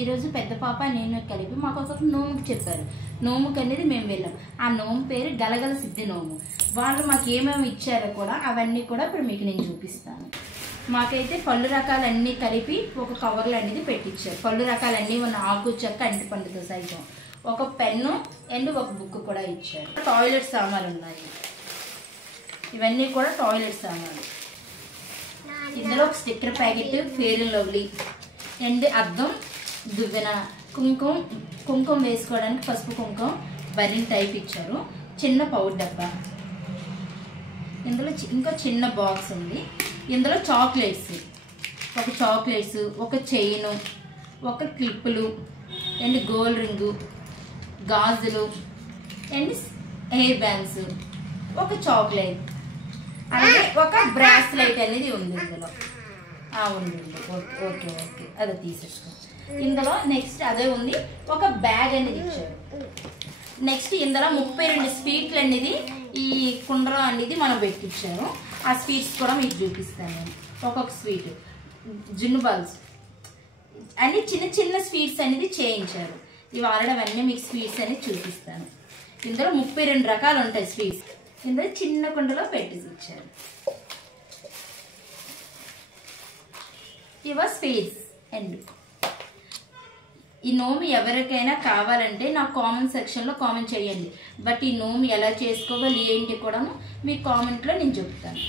ఈరోజు పెద్ద పాప నేను కలిపి మాకు ఒక నోముకి చెప్పారు. నోముకి అనేది మేము వెళ్ళాం. ఆ నోము పేరు గలగల సిద్ధి నోము. వాళ్ళు మాకు ఏమేమి ఇచ్చారో కూడా అవన్నీ కూడా ఇప్పుడు మీకు నేను చూపిస్తాను. మాకైతే పళ్ళు రకాలన్నీ కలిపి ఒక కవర్లు అనేది పెట్టించారు. పళ్ళు రకాలన్నీ ఉన్న ఆకు చెక్క అంటి పండుతో సైతం ఒక పెన్ను అండ్ ఒక బుక్ కూడా ఇచ్చారు. టాయిలెట్ సామాన్లు ఉన్నాయి. ఇవన్నీ కూడా టాయిలెట్ సామాన్లు. ఇందులో ఒక sticker packet, fair and lovely and అద్దం, దువ్వెన, కుంకుమ వేసుకోవడానికి పసుపు కుంకుమ బరిన్ టైప్ ఇచ్చారు. చిన్న పౌడర్ డబ్బా. ఇందులో ఇంకా చిన్న బాక్స్ ఉంది. ఇందులో చాక్లెట్స్, ఒక చైను, ఒక క్లిప్పులు అండ్ గోల్డ్ రింగు, గాజులు అండ్ హెయిర్ బ్యాండ్స్, ఒక చాక్లెట్, అలాగే ఒక బ్రాస్లెట్ అనేది ఉంది ఇందులో. ఉంది. ఓకే అదే తీసేసుకో. ఇందులో నెక్స్ట్ అదే ఉంది. ఒక బ్యాగ్ అనేది ఇచ్చారు. నెక్స్ట్ ఇందులో 32 స్వీట్లు అనేది ఈ కుండలో అనేది మనం పెట్టించారు. ఆ స్వీట్స్ కూడా మీకు చూపిస్తాను నేను. ఒక్కొక్క స్వీట్, జున్ను బాల్స్ అన్ని చిన్న చిన్న స్వీట్స్ అనేది చేయించారు. ఇవి ఆడవన్నీ మీకు స్వీట్స్ అనేది చూపిస్తాను. ఇందులో 32 రకాలు ఉంటాయి స్వీట్స్. ఇందులో చిన్న కుండలో పెట్టేసి ఇచ్చారు. ఇవ స్వీట్స్. అండ్ ఈ నోము ఎవరికైనా కావాలంటే నాకు కామెంట్ సెక్షన్లో కామెంట్ చేయండి. బట్ ఈ నోము ఎలా చేసుకోవాలి ఏంటి కూడా మీ కామెంట్లో నేను చెప్తాను.